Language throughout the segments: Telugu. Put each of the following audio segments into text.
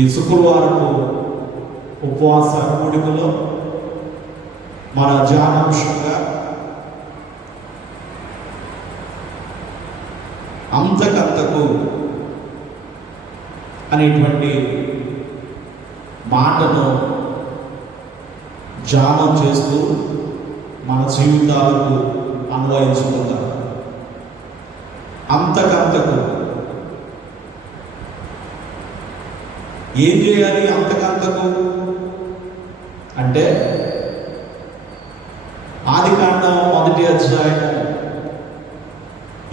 ఈ శుక్రవారపు ఉపవాస కూడికలో మన ధ్యానాంశంగా అంతకంతకు అనేటువంటి మాటను ధ్యానం చేస్తూ మన జీవితాలకు అన్వయించుకుందాం. అంతకంతకు ఏం చేయాలి? అంతకంతకు అంటే ఆదికాండం 1వ అధ్యాయం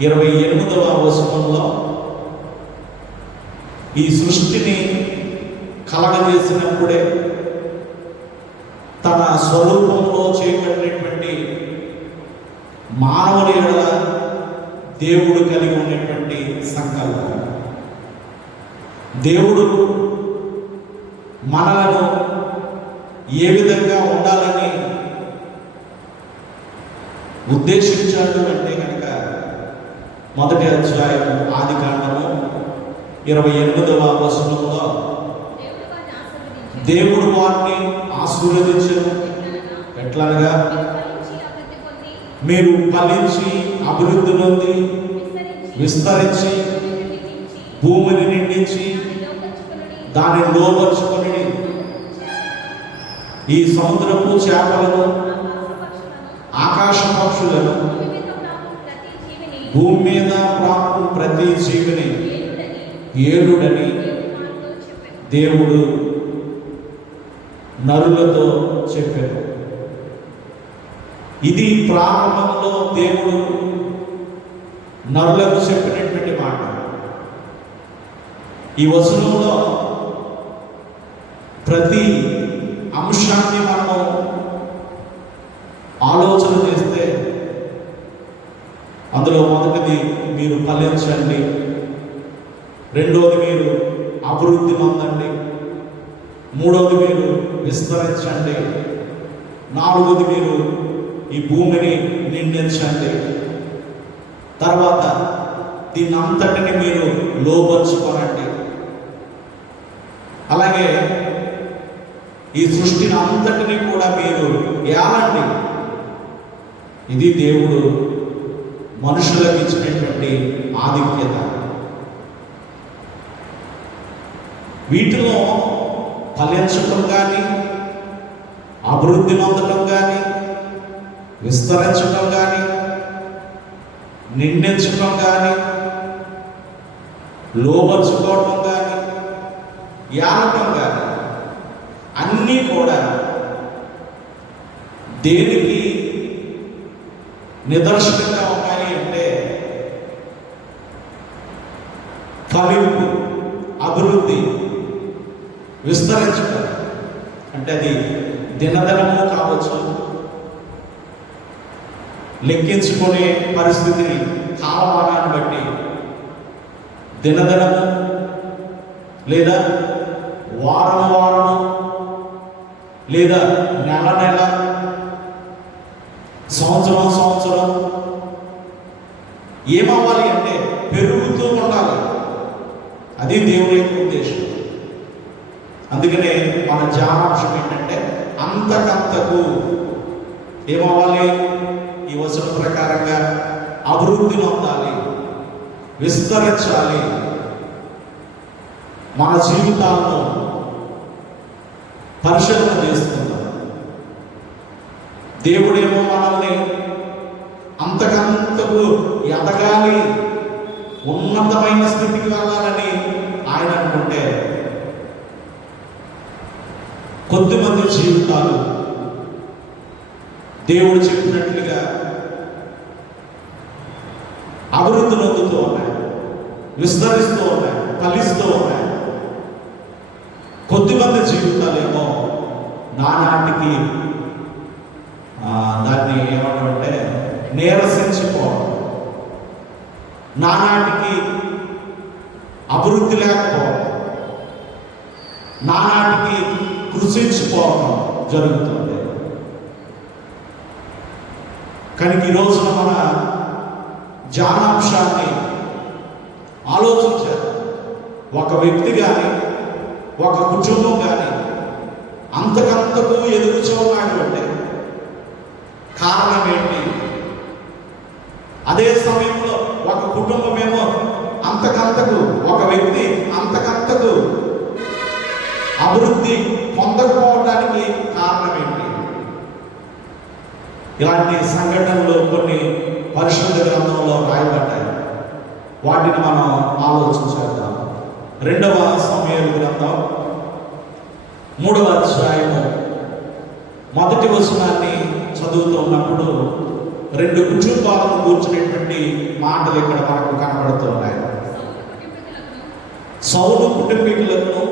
28వ వచనంలో ఈ సృష్టిని కలగజేసినప్పుడే తన స్వరూపంలో చేయబడినటువంటి మానవుని ఎడల దేవుడు కలిగి ఉన్నటువంటి సంకల్పం, దేవుడు మనలను ఏ విధంగా ఉండాలని ఉద్దేశించాడు అంటే కనుక 1వ అధ్యాయం ఆదికాండము 28వ వచనంలో దేవుడు వారిని ఆశీర్వదించను. ఎట్లనగా మీరు ఫలించి అభివృద్ధి నొంది విస్తరించి భూమిని నిండించి దాన్ని లోపరుచుకొని ఈ సముద్రపు చేపలను ఆకాశ పక్షులను భూమి మీద ప్రాకు ప్రతి జీవిని ఏలుడని దేవుడు నరులతో చెప్పారు. ఇది ప్రారంభంలో దేవుడు నరులకు చెప్పినటువంటి మాట. ఈ వచనంలో ప్రతి అంశాన్ని మనము ఆలోచన చేస్తే అందులో మొదటిది మీరు ఫలించండి, రెండోది మీరు అభివృద్ధి పొందండి, మూడవది మీరు విస్తరించండి, నాలుగోది మీరు ఈ భూమిని నిండించండి, తర్వాత దీన్ని అంతటిని మీరు లోపరుచుకోనండి, అలాగే ఈ సృష్టిని అంతటిని కూడా మీరు ఏలండి. ఇది దేవుడు మనుషులకు ఇచ్చినటువంటి ఆధిక్యత. వీటిలో ఫలించటం కానీ, అభివృద్ధి పొందటం కానీ, విస్తరించటం కానీ, నిండించటం కానీ, లోపరుచుకోవటం కానీ, ఏలటం కానీ అన్నీ కూడా దేనికి నిదర్శనంగా ఉన్నాయి అంటే ఫలింపు, అభివృద్ధి, విస్తరించడం. అంటే అది దినదినము కావచ్చు, లెక్కించుకునే పరిస్థితిని కాలమానాన్ని బట్టి దినదినము లేదా వారము లేదా నెల సంవత్సరం ఏమవ్వాలి అంటే పెరుగుతూ ఉండాలి. అది దేవుని యొక్క ఉద్దేశం. అందుకనే మన ధ్యానాంశం ఏంటంటే అంతకంతకు ఏమవ్వాలి? ఈ వచనం ప్రకారంగా అభివృద్ధి పొందాలి, విస్తరించాలి, మన జీవితాలను పరిశోధన చేసుకుందాం. దేవుడేమో మనల్ని అంతకంతకు ఎదగాలి, ఉన్నతమైన స్థితికి వెళ్ళాలని ఆయన అనుకుంటే కొద్దిమంది జీవితాలు దేవుడు చెప్పినట్లుగా అభివృద్ధి పొందుతూ ఉన్నాయి, విస్తరిస్తూ ఉన్నాయి, ఫలిస్తూ ఉన్నాయి. కొద్దిమంది జీవితాలేమో నానాటికి దాన్ని ఏమంటే నీరసించిపోవడం, నానాటికి అభివృద్ధి లేకపోవడం, నానాటికి కృషించిపోవడం జరుగుతుంది. కనుక ఈ రోజున మన ధ్యానాంశాన్ని ఆలోచించారు. ఒక వ్యక్తి కానీ ఒక కుటుంబం కానీ అంతకంతకు ఎదుగుచూ ఉన్నాడు అంటే కారణం ఏంటి? అదే సమయంలో ఒక కుటుంబమేమో అంతకంతకు, ఒక వ్యక్తి అంతకంతకు అభివృద్ధి పొందకపోవడానికి కారణం ఏంటి? ఇలాంటి సంఘటనలు కొన్ని పరిశుద్ధ గ్రంథంలో రాయబడ్డాయి. వాటిని మనం ఆలోచించేద్దాం. 2వ సమూయేలు గ్రంథం 3వ అధ్యాయము 1వ వచనాన్ని చదువుతున్నప్పుడు 2 కుటుంబాలను కూర్చునేటువంటి మాటలు ఇక్కడ మనకు కనబడుతున్నాయి. సౌలు కుటుంబీకులను,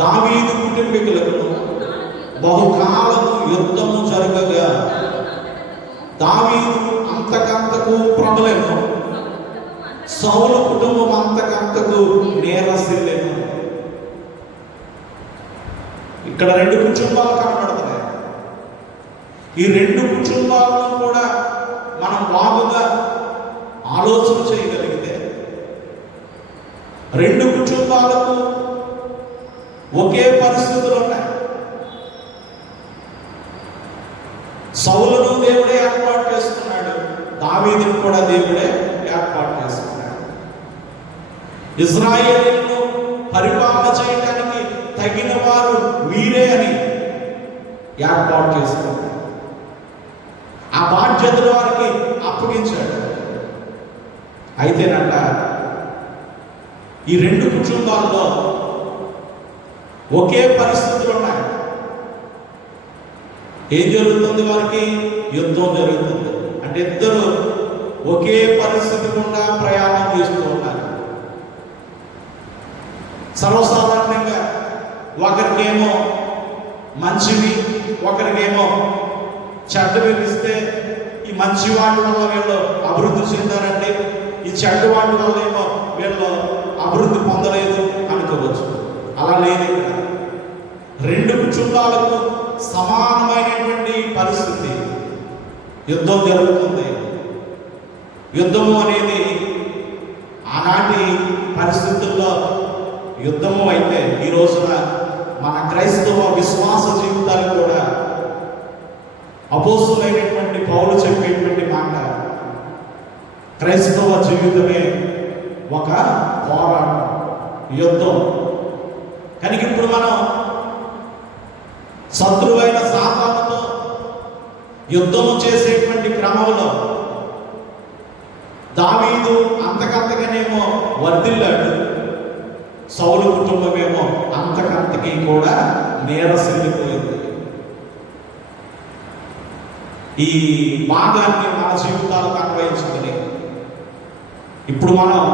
దావీదు కుటుంబీకులను బహుకాలము యుద్ధము జరగగా దావీదు అంతకంతకు ప్రబలెను, సౌలు కుటుంబం అంతకంతకు నేరసిల్లెను. ఇక్కడ 2 కుటుంబాలు కనబడుతున్నాయి. ఈ 2 కుటుంబాలను కూడా మనం బాగుగా ఆలోచన చేయగలిగితే 2 కుటుంబాలకు ఒకే పరిస్థితులు ఉన్నాయి. సౌలును దేవుడే ఏర్పాటు చేసుకున్నాడు, దావీదును కూడా దేవుడే ఏర్పాటు చేసుకున్నాడు. ఇశ్రాయేలును పరిపాలన చేయడానికి తగిన వారు వీరే అని ఏర్పాటు చేసుకున్నాడు. ఆ బాధ్యతలు వారికి అప్పగించాడు. అయితేనంట ఈ 2 కుటుంబాల్లో ఒకే పరిస్థితులు ఉన్నాయి. ఏం జరుగుతుంది? వారికి యుద్ధం జరుగుతుంది. అంటే ఇద్దరు ఒకే పరిస్థితి గుండా ప్రయాణం చేస్తూ ఉన్నారు. సర్వసాధారణంగా ఒకరికేమో మంచివి, ఒకరికేమో చెడ్డవి ఇస్తే ఈ మంచి వాటి వల్ల వీళ్ళు అభివృద్ధి చెందారంటే ఈ చెడ్డ వాటి వల్ల ఏమో వీళ్ళు అభివృద్ధి పొందలేదు అనుకోవచ్చు. అలా లేదు. ఇక్కడ 2 కుటుంబాలకు సమానమైనటువంటి పరిస్థితి, యుద్ధం జరుగుతుంది. యుద్ధము అనేది ఆనాటి పరిస్థితుల్లో యుద్ధము అయితే ఈ రోజున మన క్రైస్తవ విశ్వాస జీవితాలు కూడా అపోస్తులైనటువంటి పౌలు చెప్పేటువంటి మాట, క్రైస్తవ జీవితమే ఒక పోరాటం, యుద్ధం. కనుక ఇప్పుడు మనం శత్రువైన సాతానుతో యుద్ధము చేసేటువంటి క్రమంలో దావీదు అంతకంతకనేమో వర్ధిల్లాడు, సౌలు కుటుంబమేమో అంతకంతకి కూడా నేరసిల్లిపోయింది. ఈ భాగాన్ని మన జీవితాలకు అన్వయించుకుని ఇప్పుడు మనం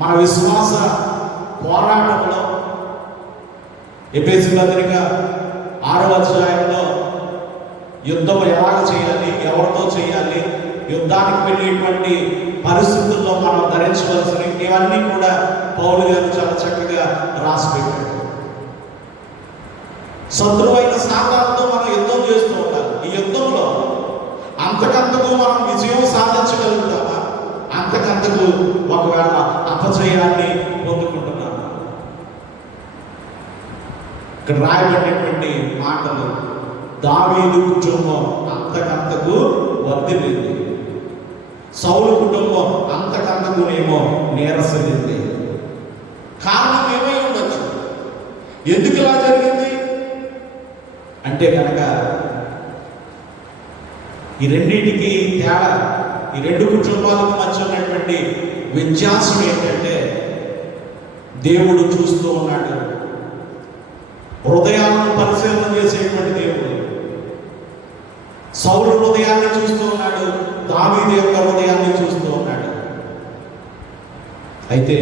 మన విశ్వాస పోరాటంలో ఎఫెసీ పత్రిక 6వ అధ్యాయంలో యుద్ధం ఎలాగ చేయాలి, ఎవరితో చేయాలి, యుద్ధానికి వెళ్ళేటువంటి పరిస్థితుల్లో మనం ధరించవలసిన ఇవన్నీ కూడా పౌలు గారు చాలా చక్కగా రాసిపెట్టారు. శత్రువైన సాతానుతో మనం యుద్ధం చేస్తూ ఉండాలి. ఈ యుద్ధంలో అంతకంతకు మనం విజయం సాధించగలుగుతామా, అంతకంతకు ఒకవేళ అపజయాన్ని పొందుకుంటున్నామా? ఇక్కడ రాయబడినటువంటి మాటలు, దావీదు కుటుంబం అంతకంతకు వర్ధిల్లింది, సౌలు కుటుంబం అంతకంతకునేమో నీరసలింది. కారణం ఏమై ఉండొచ్చు? ఎందుకు ఇలా జరిగింది అంటే కనుక ఈ రెండింటికి తేడా, ఈ 2 కుటుంబాలకు మధ్య ఉన్నటువంటి వ్యత్యాసం ఏంటంటే దేవుడు చూస్తూ ఉన్నాడు. హృదయాలను పరిశీలన చేసేటువంటి దేవుడు సౌలు హృదయాన్ని చూస్తూ ఉన్నాడు, దావీదు యొక్క హృదయాన్ని చూస్తూ ఉన్నాడు. అయితే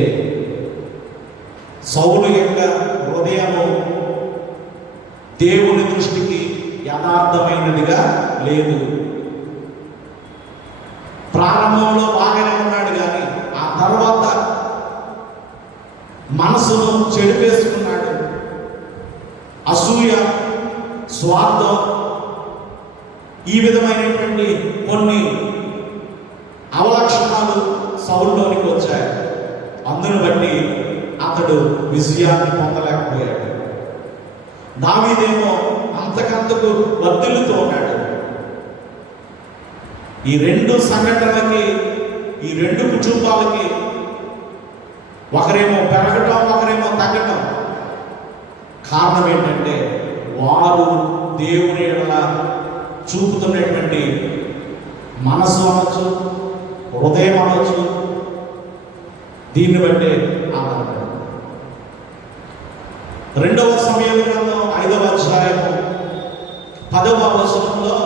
సౌలు యొక్క హృదయము దేవుని దృష్టికి యథార్థమైనదిగా లేదు. ప్రారంభంలో బాగానే ఉన్నాడు, కానీ ఆ తర్వాత మనసును చెడిపేసుకున్నాడు. అసూయ, స్వార్థం, ఈ విధమైనటువంటి కొన్ని అవలక్షణాలు సౌలులోనికి వచ్చాయి. అందును బట్టి అతడు విజయాన్ని పొందలేకపోయాడు. దావీదేమో అంతకంతకు వర్ధిల్లుతూ ఉన్నాడు. ఈ రెండు సంఘటనలకి, ఈ రెండు కుటుంబాలకి ఒకరేమో పెరగటం, ఒకరేమో తగ్గటం. కారణం ఏంటంటే వారు దేవుని ఎడల చూపుతున్నటువంటి మనసు అనొచ్చు, హృదయం అనొచ్చు, దీన్ని బట్టే ఆధారపడి. 2వ సమూయేలు గ్రంథం 5వ అధ్యాయము 10వ వచనంలో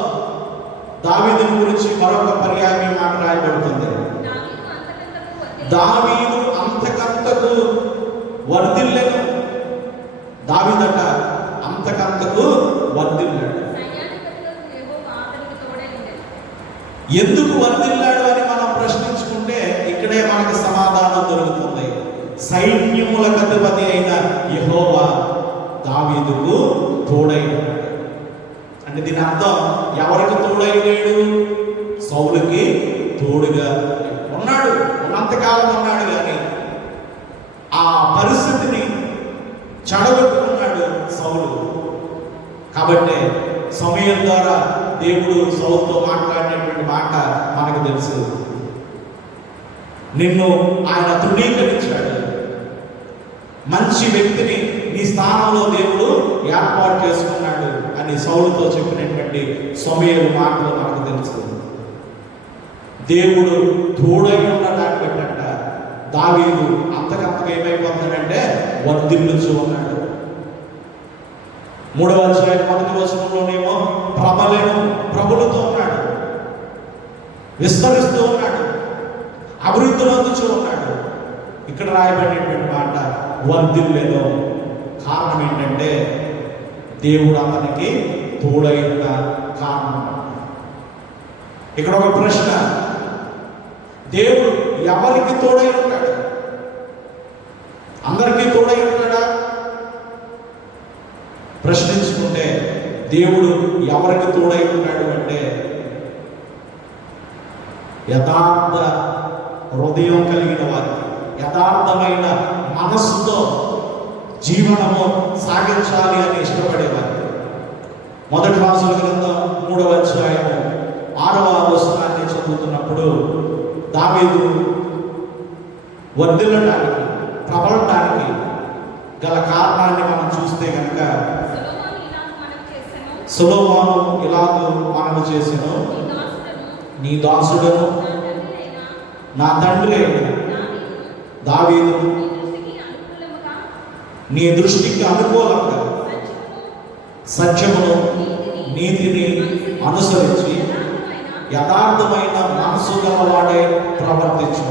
దావీదుని గురించి మరొక పర్యాయం మాట రాయబడుతుంది. దావీదు అంతకంతకు వర్ధిల్లెను. దావీదట అంతకంతకు వర్ధిల్లాడు. ఎందుకు వర్ధిల్లాడు అని మనం ప్రశ్నించుకుంటే ఇక్కడే మనకి సమాధానం దొరుకుతుంది. సైన్యములకు అధిపతి అయిన యెహోవా దావీదుకు తోడై ఉన్నాడు. అంటే దీని అర్థం ఎవరికి తోడై లేడు? సౌలుకి తోడుగా ఉన్నాడు. ఉన్నంతకాలం ఉన్నాడు, కానీ ఆ పరిస్థితిని చెడగొట్టుకున్నాడు సౌలు. కాబట్టి సమూయేలు ద్వారా దేవుడు సౌలుతో మాట్లాడినటువంటి మాట మనకు తెలుసు. నిన్ను ఆయన తృణీకరించాడు, మంచి వ్యక్తిని నీ స్థానంలో దేవుడు ఏర్పాటు చేసుకున్నాడు అని సౌలుతో చెప్పినటువంటి సమూయేలు మాటలు మనకు తెలుసు. దేవుడు తోడై ఉండడాన్ని బట్టంట దావీదు అంతకంతగా ఏమైపోతాడంటే వర్ధిల్లుచు ఉన్నాడు. 3వ అధ్యాయం 1వ వచనంలోనేమో ప్రబలెను, ప్రభులతో ఉన్నాడు, విస్తరిస్తూ ఉన్నాడు, అభివృద్ధి పొందుతూ ఉన్నాడు. ఇక్కడ రాయబడినటువంటి మాట వర్ధిల్లెను. కారణం ఏంటంటే దేవుడు అతనికి తోడైన కారణం. ఇక్కడ ఒక ప్రశ్న, దేవుడు ఎవరికి తోడై ఉంటాడు? అందరికీ తోడై ఉంటాడా? ప్రశ్నించుకుంటే దేవుడు ఎవరికి తోడై ఉంటాడు అంటే యథార్థ హృదయం కలిగిన వారికి, యథార్థమైన మనస్సుతో జీవనము సాగించాలి అని ఇష్టపడేవారు. 1 రాజుల గ్రంథం 3వ అధ్యాయము 6వ వచనాన్ని చదువుతున్నప్పుడు దావీదు వర్ధిల్లడానికి, ప్రబలడానికి గల కారణాన్ని మనం చూస్తే కనుక సొలొమోను ఇలాగూ మనవి చేసెను, నీ దాసుడను నా తండ్రి అయిన దావీదు నీ దృష్టికి అనుకూలంగా సత్యమును నీతిని అనుసరించి యథార్థమైన మనసు గలవాడే ప్రవర్తించు.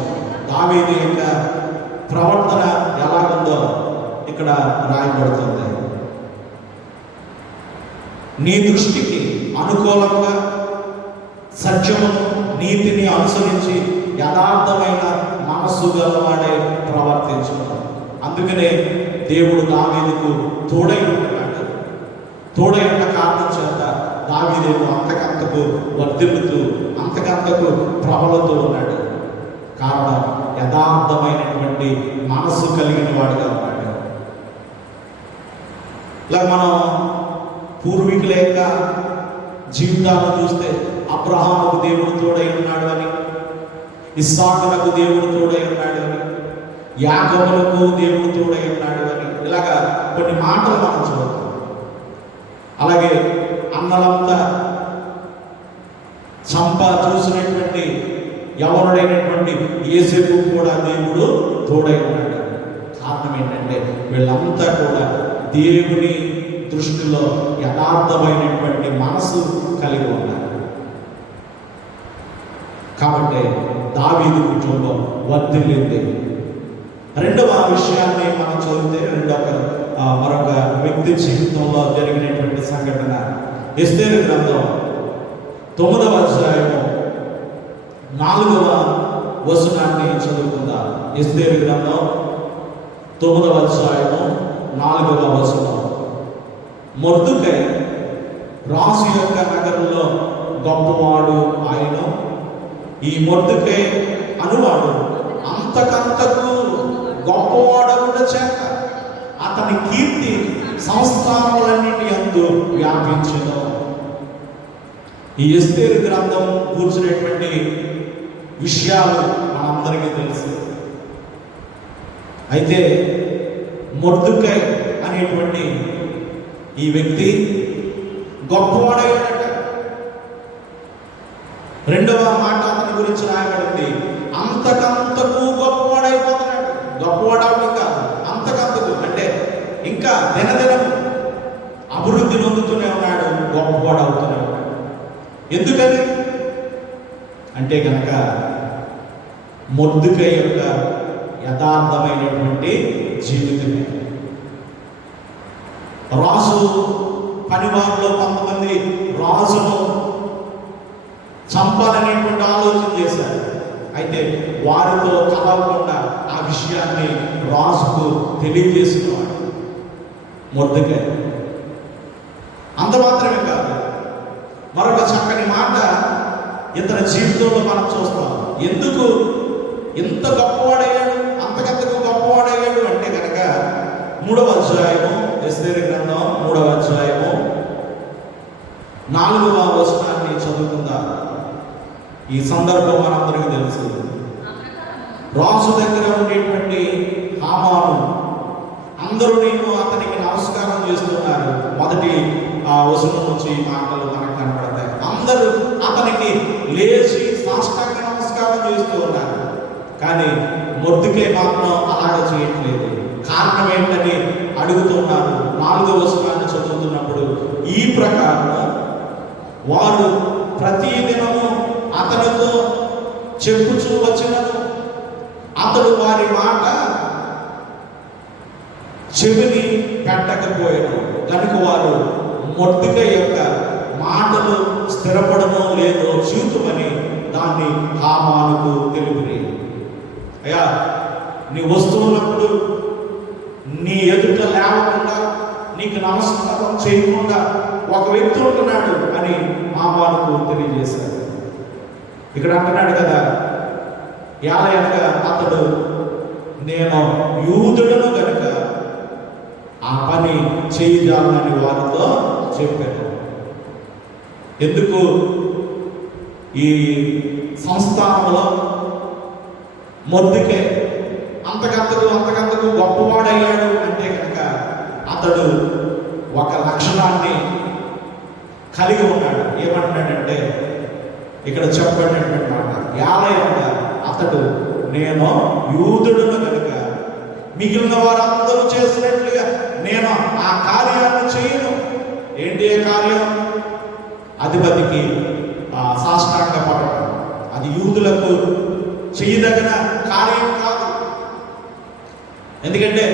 దావీదు యొక్క ప్రవర్తన ఎలాగుందో ఇక్కడ రాయబడుతుంది. నీ దృష్టికి అనుకూలంగా సత్యమును నీతిని అనుసరించి యథార్థమైన మనస్సు గలవాడే ప్రవర్తించు. అందుకనే దేవుడు దావీదుకు తోడై ఉంటున్నాడు. తోడై ఉన్న కారణం చేత దావీదేమో అంతకంతకు వర్ధిల్లుతూ, అంతకంతకు ప్రబలుతూ ఉన్నాడు. కారణం యథార్థమైనటువంటి మనస్సు కలిగిన వాడుగా ఉన్నాడు. ఇలా మనం పూర్వీకుల యొక్క జీవితాలను చూస్తే అబ్రహాముకు దేవుడు తోడై ఉన్నాడు అని, ఇస్సాకులకు దేవుడు తోడై ఉన్నాడు అని, యాకోబులకు దేవుడు తోడై ఉన్నాడు అని, ఇలాగా కొన్ని మాటలు మనం చూడతాం. అలాగే అన్నలంతా చూసినటువంటి యవనుడైనటువంటి యోసేపు కూడా దేవుడు తోడై ఉన్నాడు. కారణం ఏంటంటే వీళ్ళంతా కూడా దేవుని దృష్టిలో యథార్థమైనటువంటి మనసు కలిగి ఉన్నారు. కాబట్టి దావీదు కుటుంబం వర్ధిల్లింది. రెండవ విషయాన్ని మనం చదివితే మరొక వ్యక్తి జీవితంలో జరిగినటువంటి సంఘటన ఎస్తేరు గ్రంథం 9వ అధ్యాయము 4వ వచనాన్ని చదువుకుందాం. ఎస్తేరు గ్రంథం 9వ అధ్యాయము 4వ వచనం. మొర్దుకై రాజు యొక్క నగరంలో గొప్పవాడు ఆయన. ఈ మొర్దుకై అనువాడు అంతకంతకు గొప్పవాడకుండా చేత అతని కీర్తి సంస్థానములన్నిటి యందు వ్యాపించెను. ఈ ఎస్తేరు గ్రంథం కూర్చునేటువంటి విషయాలు మనందరికీ తెలుసు. అయితే మొర్దుకై అనేటువంటి ఈ వ్యక్తి గొప్పవాడైనట. రెండవ మాట అతని గురించి రాయబడింది, అంతకంతకు గొప్పవాడైపోతున్నాడు. గొప్పవాడవడం కాదు, అంతకంతకు అంటే ఇంకా దినదినం అభివృద్ధి నొందుతూనే ఉన్నాడు, గొప్పవాడవుతూనే ఉన్నాడు. ఎందుకని అంటే కనుక మొర్దుకై యొక్క యథార్థమైనటువంటి జీవితమే. రాజు పనివారిలో కొంతమంది రాజును చంపాలనేటువంటి ఆలోచన చేశారు. అయితే వారితో కలవకుండా ఆ విషయాన్ని రాజుకు తెలియజేసినవాడు మొర్దుకై. అంత మాత్రమే కాదు, మరొక చక్కని మాట ఇతని జీవితంలో మనం చూస్తాం. ఎందుకు ఇంత గొప్పవాడయ్యాడు, అంతకంతకు గొప్పవాడయ్యాడు అంటే కనుక 3వ అధ్యాయము ఎస్తేరు గ్రంథం 3వ అధ్యాయము 4వ వచనాన్ని చదువుకుందాం. ఈ సందర్భం మనందరికీ తెలుసు. రాజు దగ్గర ఉండేటువంటి హామాను అందరూ అతనికి నమస్కారం చేస్తున్నారు. మొదటి వచనం నుంచి మాటలు మనకు కనపడతాయి. అందరూ అతనికి లేచి సాష్టాంగ నమస్కారం చేస్తూ ఉన్నారు. కానీ మొర్దుకై మాత్రం అలాగే చేయట్లేదు. కారణం ఏంటని అడుగుతున్నారు. 4వ వచనాన్ని చదువుతున్నప్పుడు, ఈ ప్రకారం వారు ప్రతి దినము అతనితో చెప్పుచూ వచ్చినను అతడు వారి మాట చెవిని పెట్టకపోయాడు. కనుక వారు మొర్దుకై యొక్క మాటలు స్థిరపడమో లేదో చూతుమని దాన్ని హామానుకు తెలిపిరి. అయ్యా, నీ వస్తువున్నప్పుడు నీ ఎదుట లేవకుండా, నీకు నమస్కారం చేయకుండా ఒక వ్యక్తి ఉంటున్నాడు అని హామానుకు తెలియజేశాడు. ఇక్కడ అంటున్నాడు కదా, యాలయనగా అతడు నేను యూదుడను కనుక ఆ పని చేయజాలని వారితో చెప్పాను. ఎందుకు ఈ సంస్థానంలో మొర్దుకై అంతకంతకు గొప్పవాడయ్యాడు అంటే కనుక అతడు ఒక లక్షణాన్ని కలిగి ఉన్నాడు. ఏమంటున్నాడంటే ఇక్కడ చెప్పబడినటువంటి మాట, యాలయనగా అతడు నేను యూదుడును కనుక మిగిలిన వారందరూ చేసినట్లుగా నేను ఆ కార్యాన్ని చేయను. ఏంటి ఏ కార్యం? అధిపతికి సాష్టాంగ పడటం. అది యూదులకు చేయదగిన కార్యం కాదు. ఎందుకంటే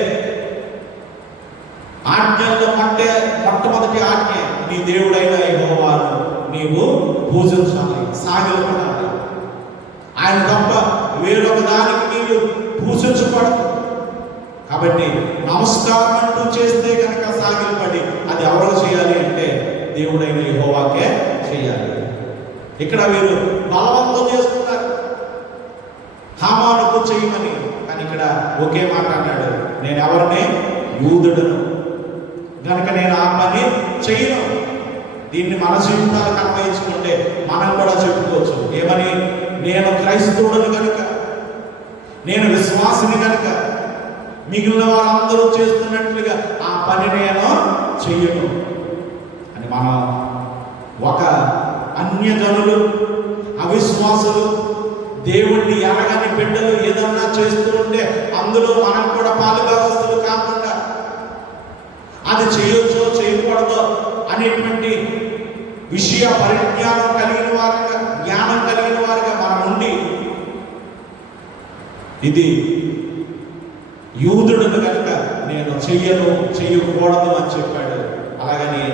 ఆజ్ఞల్లో మొట్టమొదటి ఆజ్ఞ, నీ దేవుడైన యెహోవాను నీవు పూజించాలి, సాగిలపడాలి. ఆయన తప్ప వేరొక దానికి నీవు పూజించబడదు. కాబట్టి నమస్కారం అంటూ చేస్తే కనుక సాగిలపడి అది ఎవరు చేయాలి అంటే దేవుడైన యెహోవాకే చేయాలి. ఇక్కడ వీరు బలవంతం చేస్తున్నారు హామానుకు చేయమని. కానీ ఇక్కడ ఒకే మాట అన్నాడు, నేను ఎవరిని? యూదుడను కనుక నేను ఆ పని చేయను. దీన్ని మన జీవితాలకు అన్వయించుకుంటే మనం కూడా చెప్పుకోవచ్చు. ఏమని? నేను క్రైస్తవుడను కనుక, నేను విశ్వాసిని కనుక మిగిలిన వారందరూ చేస్తున్నట్లుగా ఆ పని నేను చెయ్యను అని. మనం ఒక అన్యజనులు, అవిశ్వాసులు, దేవుణ్ణి ఎరగని బిడ్డలు ఏదన్నా చేస్తూ ఉంటే అందులో మనం కూడా పాలుభాగస్తులు కాకుండా అది చేయొచ్చో చేయకూడదో అనేటువంటి విషయ పరిజ్ఞానం కలిగిన వారుగా, జ్ఞానం కలిగిన వారుగా మనం ఉండి, ఇది యూదుడును కనుక నేను చెయ్యకూడదు అని చెప్పాడు. అలాగని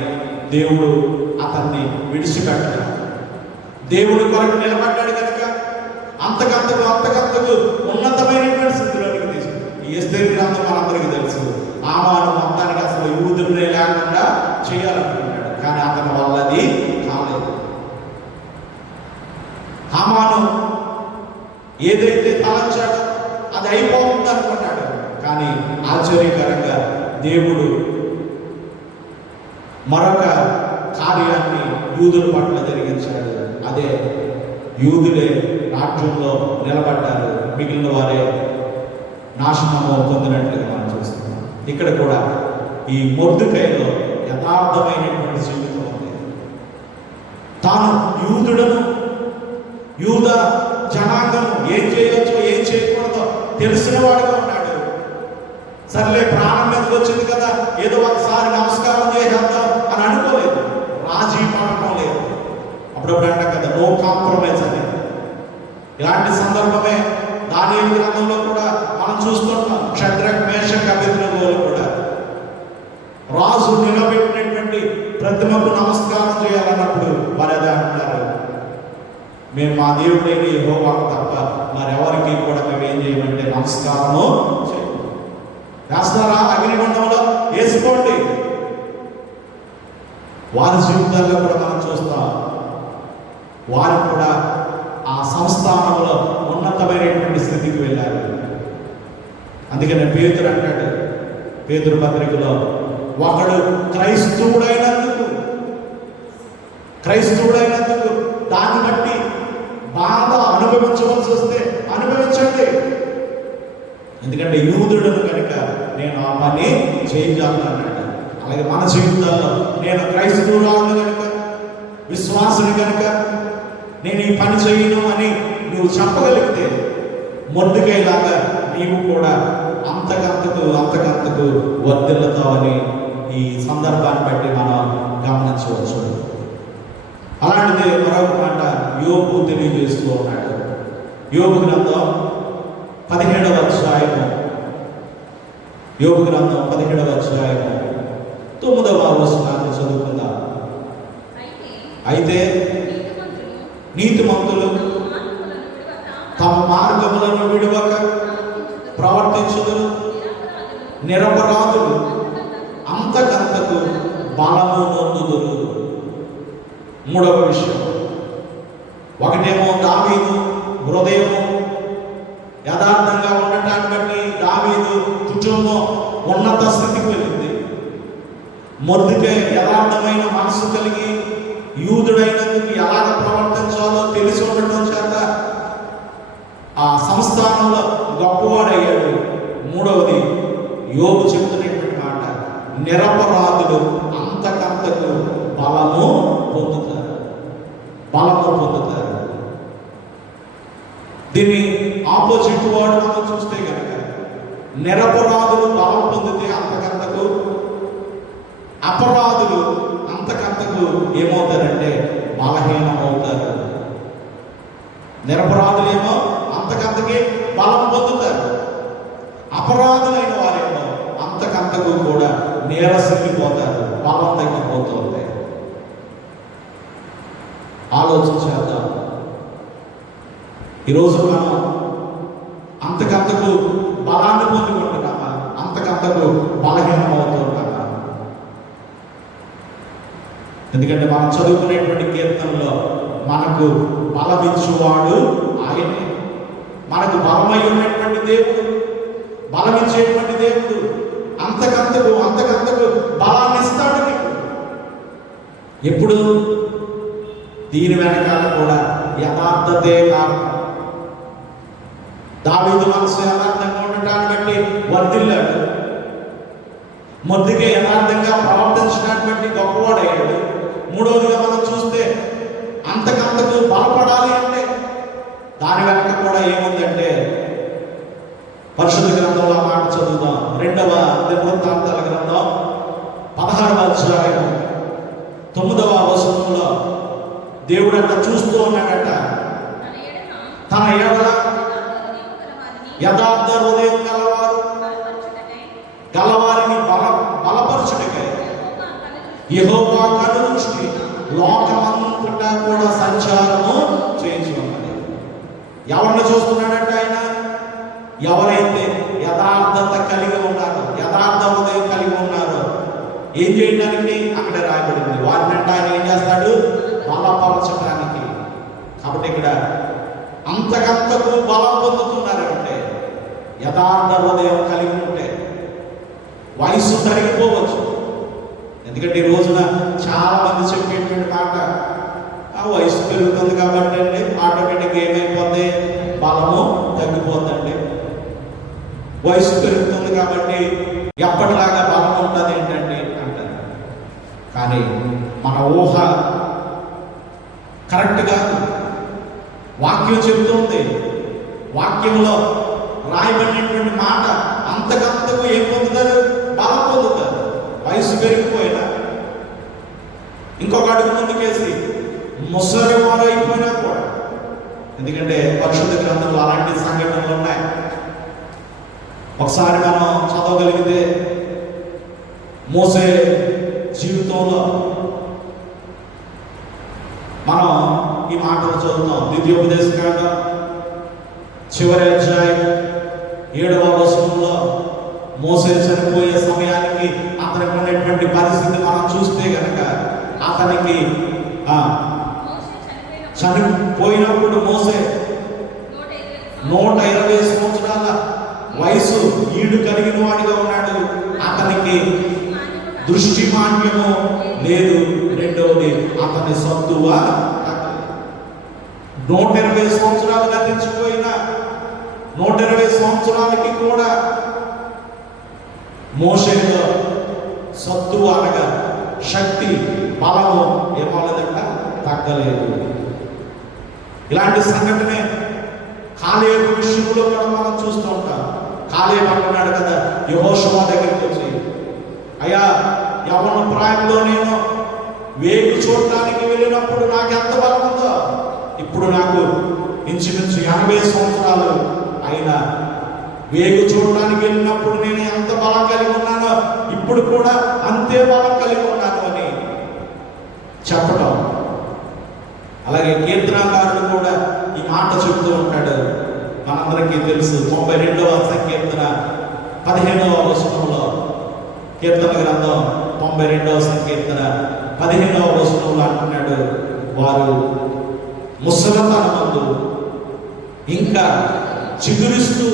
దేవుడు అతన్ని విడిచిపెట్టాడు. దేవుడు కొరకు నిలబడ్డాడు కనుక అంతకంతకు ఉన్నతమైనటువంటి స్థితిలోనికి తీసుకుంది. ఈ ఎస్తేరు గ్రంథం మనందరికీ తెలుసు. హామాను మొత్తానికి అసలు యూదులే లేకుండా చేయాలనుకున్నాడు, కానీ అతని వల్ల అది కాలేదు. హామాను ఏదైతే తలంచాడో అది అయిపోతుంది అనుకున్నాడు, కానీ ఆశ్చర్యకరంగా దేవుడు మరొక కార్యాన్ని యూదుల పట్ల జరిగించాడు. అదే యూదులే రాజ్యంలో నిలబడ్డారు, మిగిలిన వారే నాశనము పొందినట్లుగా మనం చూస్తున్నాం. ఇక్కడ కూడా ఈ మొర్దెకైలో యథార్థమైనటువంటి జీవితం ఉంది. తాను యూదుడను, యూద జనాంగము ఏం చేయొచ్చో ఏం చేయకూడదో తెలిసిన వాడుగా ఉన్నాడు. సర్లే ప్రాణం మీదకి వచ్చింది కదా, ఏదో ఒకసారి నమస్కారం చేసేద్దాం అని అనుకోలేదు, రాజీ పడటం లేదు. అప్పుడప్పుడు అంటాం కదా, నో కాంప్రమైజ్ అని. ఇలాంటి సందర్భమే దానియేలు గ్రంథంలో కూడా మనం చూస్తున్నాం. షద్రక్, మేషక్, అబేద్నెగోలు కూడా రాజు నిలబెట్టినటువంటి ప్రతిమకు నమస్కారం చేయాలన్నప్పుడు వారు అదే అంటారు, మేము మా దేవుడైన యెహోవాకు తప్ప మరెవరికి కూడా మేము ఏం చేయమంటే నమస్కారము చేయము. వేస్తారా అగ్నిగుండంలో వేసుకోండి. వారి జీవితాల్లో కూడా మనం చూస్తాం, వారు కూడా ఆ సంస్థానంలో ఉన్నతమైనటువంటి స్థితికి వెళ్ళారు. అందుకనే పేతురు అంటాడు పేతురు పత్రికలో, ఒకడు క్రైస్తవుడైనందుకు దాన్ని బట్టి బాధ అనుభవించవలసి వస్తే అనుభవించండి. ఎందుకంటే యూదుడును కనుక నేను ఆ పని చేయించాలన్నాడు. అలాగే మన జీవితాల్లో నేను క్రైస్తవురాలను కనుక, విశ్వాసుని కనుక నేను ఈ పని చేయను అని నువ్వు చెప్పగలిగితే మొర్దెకైలాగా నీవు కూడా అంతకంతకు వర్ధిల్లుతావని ఈ సందర్భాన్ని బట్టి మనం గమనించవచ్చు. అలాంటిదే మరొక మాట యోబు తెలియజేస్తూ ఉన్నాడు. యోబు గ్రంథం 17వ అధ్యాయము, యోబు గ్రంథం 17వ అధ్యాయము 9వ వచనాన్ని చదువుకుందాం. అయితే నీతిమంతులు తమ మార్గములను విడువక ప్రవర్తించుదురు, నిరపరాధులు అంతకంతకు బలము నొందుదురు. మూడవ విషయం, ఒకటేమో దావీదు హృదయము యథార్థంగా ఉండటాన్ని బట్టి దావీదు కుటుంబం ఉన్నత స్థితికి వెళ్ళింది. మొర్దెకై యథార్థమైన మనసు కలిగి యూదుడైనందుకు ఎలాగ ప్రవర్తించాలో తెలిసి ఉండటం చేత ఆ సంస్థానంలో గొప్పవాడయ్యాడు. మూడవది యోబు చెబుతున్నటువంటి మాట, నిరపరాధులు అంతకంతకు బలము పొందుతారు. దీన్ని ఆపోజిట్ వాడు మనం చూస్తే కనుక నిరపరాధులు బలం పొందితే అంతకంతకు, అపరాధులు అంతకంతకు ఏమవుతారంటే బలహీనం అవుతారు. నిరపరాధులేమో అంతకంతకి బలం పొందుతారు, అపరాధులైన వారేమో అంతకంతకు కూడా నీరసిల్లిపోతారు, బలం తగ్గిపోతుంది. ఆలోచించేద్దాం. ఈరోజు మనం అంతకంతకు బలాన్ని పొందుకుంటున్నామా, అంతకంతకు బలహీనం అవుతున్నామా? ఎందుకంటే మనం చదువుకునేటువంటి కీర్తనలో మనకు బలమిచ్చువాడు ఆయనే, మనకు బలమై ఉన్నటువంటి దేవుడు, బలమిచ్చేటువంటి దేవుడు అంతకంతకు బలాన్ని ఇస్తాడు నీకు. ఎప్పుడు దీని వెనకాల కూడా యథార్థతే కారణం. దావీదు మనసు యథార్థంగా ఉండటాన్ని బట్టి వర్ధిల్లాడు, మొర్దెకై యథార్థంగా ప్రవర్తించడాన్ని బట్టి గొప్పవాడయ్యాడు. మూడవదిగా మనం చూస్తే అంతకంతకు బలపడాలి అంటే దాని వెనక కూడా ఏముందంటే, పరిశుద్ధ గ్రంథంలో మాట చదువుదాం. 2వ దినవృత్తాంతాల గ్రంథం 16వ అధ్యాయం 9వ వచనంలో దేవుడు అంట చూస్తూ ఉన్నాడట, తన ఎడల యథార్థ హృదయం గలవారిని బలపరచుటకై యెహోవా కనుదృష్టి లోకమంతటా కూడా సంచారము చేయించుకున్నది. ఎవరిని చూస్తున్నాడంట ఆయన? ఎవరైతే యథార్థత కలిగి ఉన్నారో, యథార్థ హృదయం కలిగి ఉన్నారో ఏం చేయడానికి అక్కడ రాయబడింది. వారిని అంటే ఆయన ఏం చేస్తాడు? బలపరచడానికి. కాబట్టి ఇక్కడ అంతకంతకు బలం పొందుతున్నారు అంటే యథార్థ హృదయం కలిగి ఉంటే. వయసు తరిగిపోవచ్చు. ఎందుకంటే ఈ రోజున చాలా మంది చెప్పేటువంటి మాట, ఆ వయసు పెరుగుతుంది కాబట్టి అండి ఆటోమేటిక్గా ఏమైపోద్ది, బలము తగ్గిపోద్దండి. వయసు పెరుగుతుంది కాబట్టి ఎప్పటిలాగా బలం ఉంటుంది ఏంటండి అంటారు. కానీ మన ఊహ కరెక్ట్ కాదు. వాక్యం చెబుతుంది, వాక్యంలో రాయబడినటువంటి మాట అంతకంతకు ఏం పొందుతారు, బలం పొందుతారు. వయసు పెరిగిపోయినా, ఇంకొక అడుగు ముందుకేసి ముసలి వారు అయిపోయినా కూడా. ఎందుకంటే పరిశుద్ధ గ్రంథంలో అలాంటి సంఘటనలు ఉన్నాయి. ఒకసారి మనం చదవగలిగితే మోసే జీవితంలో మనం ఈ మాటలు చదువుతాం. ద్వితీయోపదేశకాండం చివరి అధ్యాయం 7వ వచనంలో మోసే చనిపోయే సమయానికి అతనికి ఉన్నటువంటి పరిస్థితి మనం చూస్తే గనక, అతనికి చనిపోయినప్పుడు మోసే 120 సంవత్సరాల వయసు ఈడు కలిగిన వాడిగా ఉన్నాడు. అతనికి దృష్టి మాన్యము లేదు. రెండవది అతని సత్తువ 120 సంవత్సరాలు గతించిపోయిన 120 సంవత్సరాలకి కూడా మోషేలో సత్తువ అనగా శక్తి, బలము ఏమవలేదంట, తగ్గలేదు. ఇలాంటి సంఘటనే కాలేబు విషయంలో కూడా మనం చూస్తూ ఉంటాం. కాలేబు అంటున్నాడు కదా యెహోషువ దగ్గరికి వచ్చి, అయ్యా యవ్వన ప్రాయంలో నేను వేగు చూడటానికి వెళ్ళినప్పుడు నాకు ఎంత బలం ఉందో, ఇప్పుడు నాకు ఇంచుమించు 80 సంవత్సరాలు అయినా వేగు చూడటానికి వెళ్ళినప్పుడు నేను ఎంత బలం కలిగి ఉన్నానో ఇప్పుడు కూడా అంతే బలం కలిగి ఉన్నాను అని చెప్పడం. అలాగే కీర్తనాకారుడు కూడా ఈ మాట చెబుతూ ఉంటాడు. మనందరికీ తెలుసు 92వ సంకీర్తన 15వ వచనంలో, కీర్తన గ్రంథం 92వ సంకీర్తన 15వ వచనంలో అంటున్నాడు, వారు ముసలతనమందు ఇంకా చిగురిస్తూ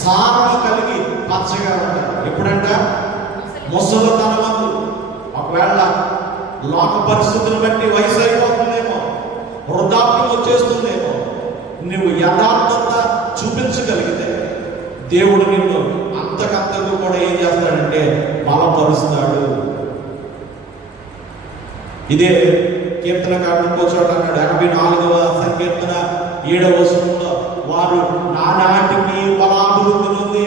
సారము కలిగి పచ్చగా ఉంటారు. ఎప్పుడంట, ముసలతనమందు. ఒకవేళ లోక పరిస్థితులను బట్టి వయసు అయిపోతుందేమో, వృద్ధాప్యం వచ్చేస్తుందేమో, నువ్వు యథార్థత చూపించగలిగితే దేవుడు నిన్ను అంతకంతకు కూడా ఏం చేస్తాడంటే బలపరుస్తాడు. ఇదే కీర్తనకారుడు ఇంకో చోట అన్నాడు, 84వ సంకీర్తన 7వ వచనంలో, వారు నానాటికి బలాభివృద్ధి నుండి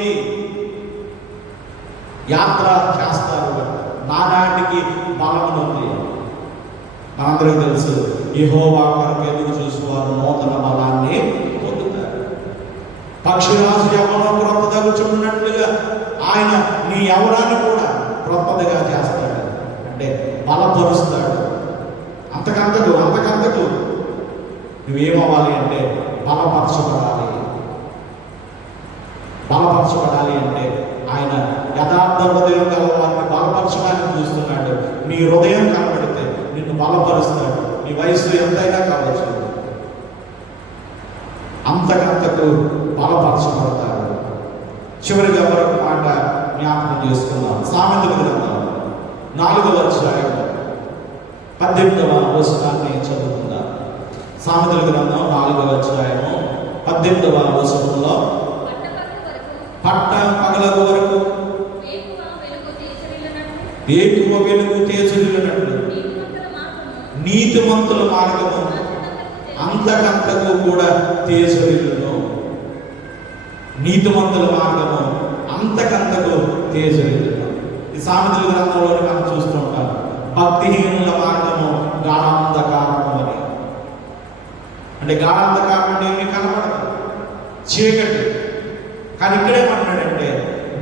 యాత్ర చేస్తారు, నానాటికి బలం నుండి. మనందరికీ తెలుసు, యెహోవా కొరకు ఎదురు చూసి వారు నూతన బలాన్ని పొందుతారు. పక్షిరాజు యవ్వనం క్రొత్త తగుచున్నట్లుగా ఆయన నీ యవ్వనాన్ని కూడా క్రొత్తదిగా చేస్తాడు, అంటే బలపరుస్తాడు. అంతకంతకు నువ్వేమవ్వాలి అంటే బలపరచబడాలి. బలపరచబడాలి అంటే ఆయన యథార్థ హృదయం గల వారిని బలపరచడానికి చూస్తున్నాడు. నీ హృదయం కనబడితే నిన్ను బలపరుస్తాడు. నీ వయసు ఎంతైనా కావచ్చు, అంతకంతకు బలపరచబడతాడు. చివరిగా మరొక మాట జ్ఞాపకం చేసుకున్నాం. సామెతల గ్రంథం 4వ అధ్యాయం 18వ వచనాన్ని చదువుకుందాం. సామెతల గ్రంథం 4వ అధ్యాయము 18వ వచనంలో, పట్ట పగలగు వరకు ఏకువ వెలుగు తేజరిల్లినట్లు నీతిమంతుల మార్గము అంతకంతకు కూడా తేజరిల్లును. నీతిమంతుల మార్గము అంతకంతకు తేజరిల్లును. ఈ సామెతల గ్రంథంలోనే మనం చూస్తూ ఉంటాం, భక్తిహీనుల మార్గము గాఢాంధకారము అని. అంటే గాఢాంధకారం అంటే ఏమి కనబడదు, చీకటి. కానీ ఇక్కడేమంటున్నాడంటే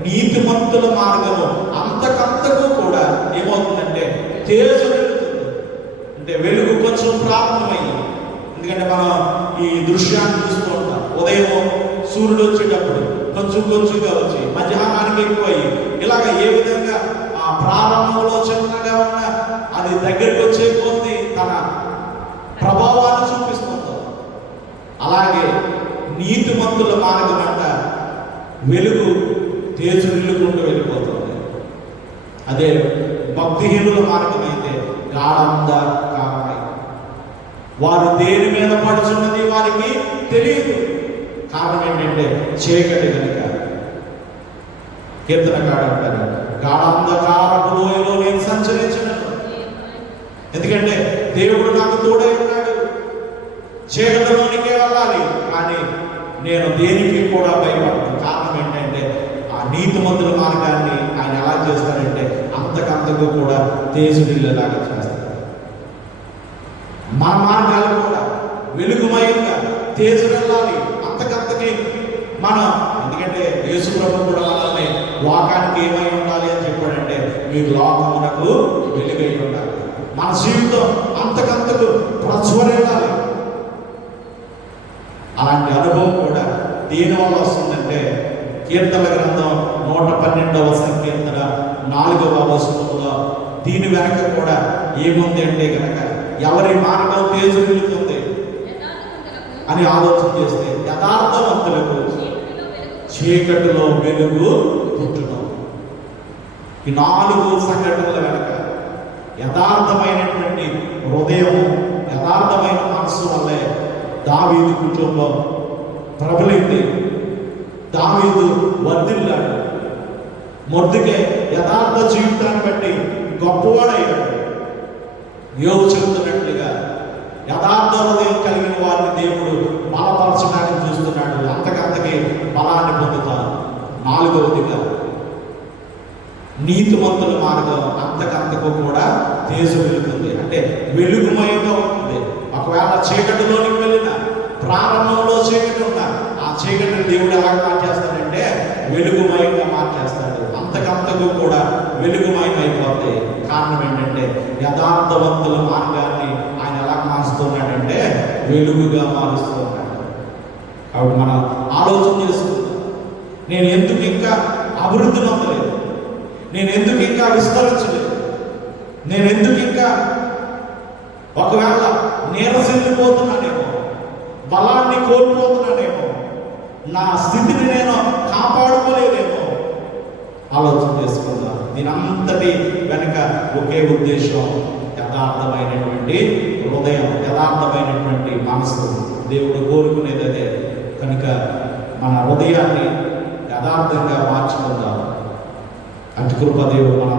నీతిమంతుల మార్గము అంతకంతకు కూడా ఏమవుతుందంటే తేజరిల్లుతుంది. అంటే వెలుగు కొంచెం ప్రారంభమైంది. ఎందుకంటే మనం ఈ దృశ్యాన్ని చూస్తూ ఉంటాం. ఉదయం సూర్యుడు వచ్చేటప్పుడు కొంచెంగా వచ్చి మధ్యాహ్నానికి ఎక్కువయ్యి, ఇలాగ ఏ విధంగా ఆ ప్రారంభంలో చిన్నగా ఉన్న అది దగ్గరికి వచ్చే కొద్ది తన ప్రభావాన్ని చూపిస్తుందో, అలాగే నీతిమంతుల మార్గం అంట వెలుగు తేజరిల్లుకుంటూ వెళ్ళిపోతుంది. అదే భక్తిహీనుల మార్గం అయితే గాఢంధకారమై వారు దేని మీద పడుచున్నది వారికి తెలియదు. కారణం ఏంటంటే చీకటి కనుక. కీర్తనకాడు అంటారు, గాఢంధకారపు లోయలో నేను సంచరించను, ఎందుకంటే దేవుడు నాకు తోడై ఉన్నాడు. చీకటిలోనికే వెళ్ళాలి కానీ నేను దేనికి కూడా భయపడను. కారణం ఏంటంటే ఆ నీతిమంతుల మార్గాన్ని ఆయన ఎలా చేస్తాడంటే అంతకంతకు కూడా తేజుడిల్లేలాగా చేస్తాడు. మన మార్గాలు కూడా వెలుగుమయంగా తేజుడెళ్ళాలి అంతకంతకి మనం. ఎందుకంటే యేసు ప్రభు కూడా మనల్ని లోకానికి ఏమై ఉండాలి అని చెప్పాడంటే మీరు లోకమునకు వెలుగై ఉండాలి. మన జీవితం అంతకంతకు ప్రజ్వరిల్లాలి. అలాంటి అనుభవం కూడా దేనివల్ల వస్తుందంటే కీర్తన గ్రంథం 112వ సంకీర్తన 4వ వచనంలో దీని వెనక కూడా ఏముంది అంటే కనుక ఎవరి మార్గం తేజరిల్లుతుంది అని ఆలోచన చేస్తే యథార్థవంతులకు చీకటిలో వెలుగు పుట్టును. ఈ 4 సంఘటనల వెనక యథార్థమైనటువంటి హృదయము, యథార్థమైన మనస్సు వల్లే దావీదు కుటుంబం ప్రబలింది. దావీదు వర్ధిల్లాడు. మొర్దెకై యథార్థ జీవితాన్ని బట్టి గొప్పవాడయ్యాడు. యోబు చెబుతున్నట్లుగా యథార్థ హృదయం కలిగిన వారిని దేవుడు బలపరచడానికి చూస్తున్నాడు. అంతకంతకి బలాన్ని పొందుతారు. 4వదిగా నీతిమంతుల మార్గం అంతకంతకు కూడా తేజు వెలుగుతుంది, అంటే వెలుగుమయంగా ఉంటుంది. ఒకవేళ చీకటిలోనికి వెళ్ళిన ప్రారంభంలో చీకటి ఉన్నా ఆ చీకటిని దేవుడు ఎలా మార్చేస్తాడంటే వెలుగుమయంగా మార్చేస్తాడు. అంతకంతకు కూడా వెలుగుమయం అయిపోతాయి. కారణం ఏంటంటే యథార్థవంతుల మార్గాన్ని ఆయన ఎలా మారుస్తున్నాడంటే వెలుగుగా మారుస్తున్నాడు. కాబట్టి మనం ఆలోచన చేసుకుంటాం, నేను ఎందుకు ఇంకా అభివృద్ధి పొందలేదు, నేను ఎందుకు ఇంకా విస్తరించలేదు, నేను ఎందుకు ఇంకా ఒకవేళ నీరసిల్లిపోతున్నానేమో, బలాన్ని కోల్పోతున్నానేమో, నా స్థితిని నేను కాపాడుకోలేదేమో ఆలోచన చేసుకుందాం. దీని అంతటి వెనక ఒకే ఉద్దేశం, యథార్థమైనటువంటి హృదయం, యథార్థమైనటువంటి మనసు. దేవుడు కోరుకునేది అదే. కనుక మన హృదయాన్ని యథార్థంగా మార్చుకుందాం. అటు కృప దేవుడు మన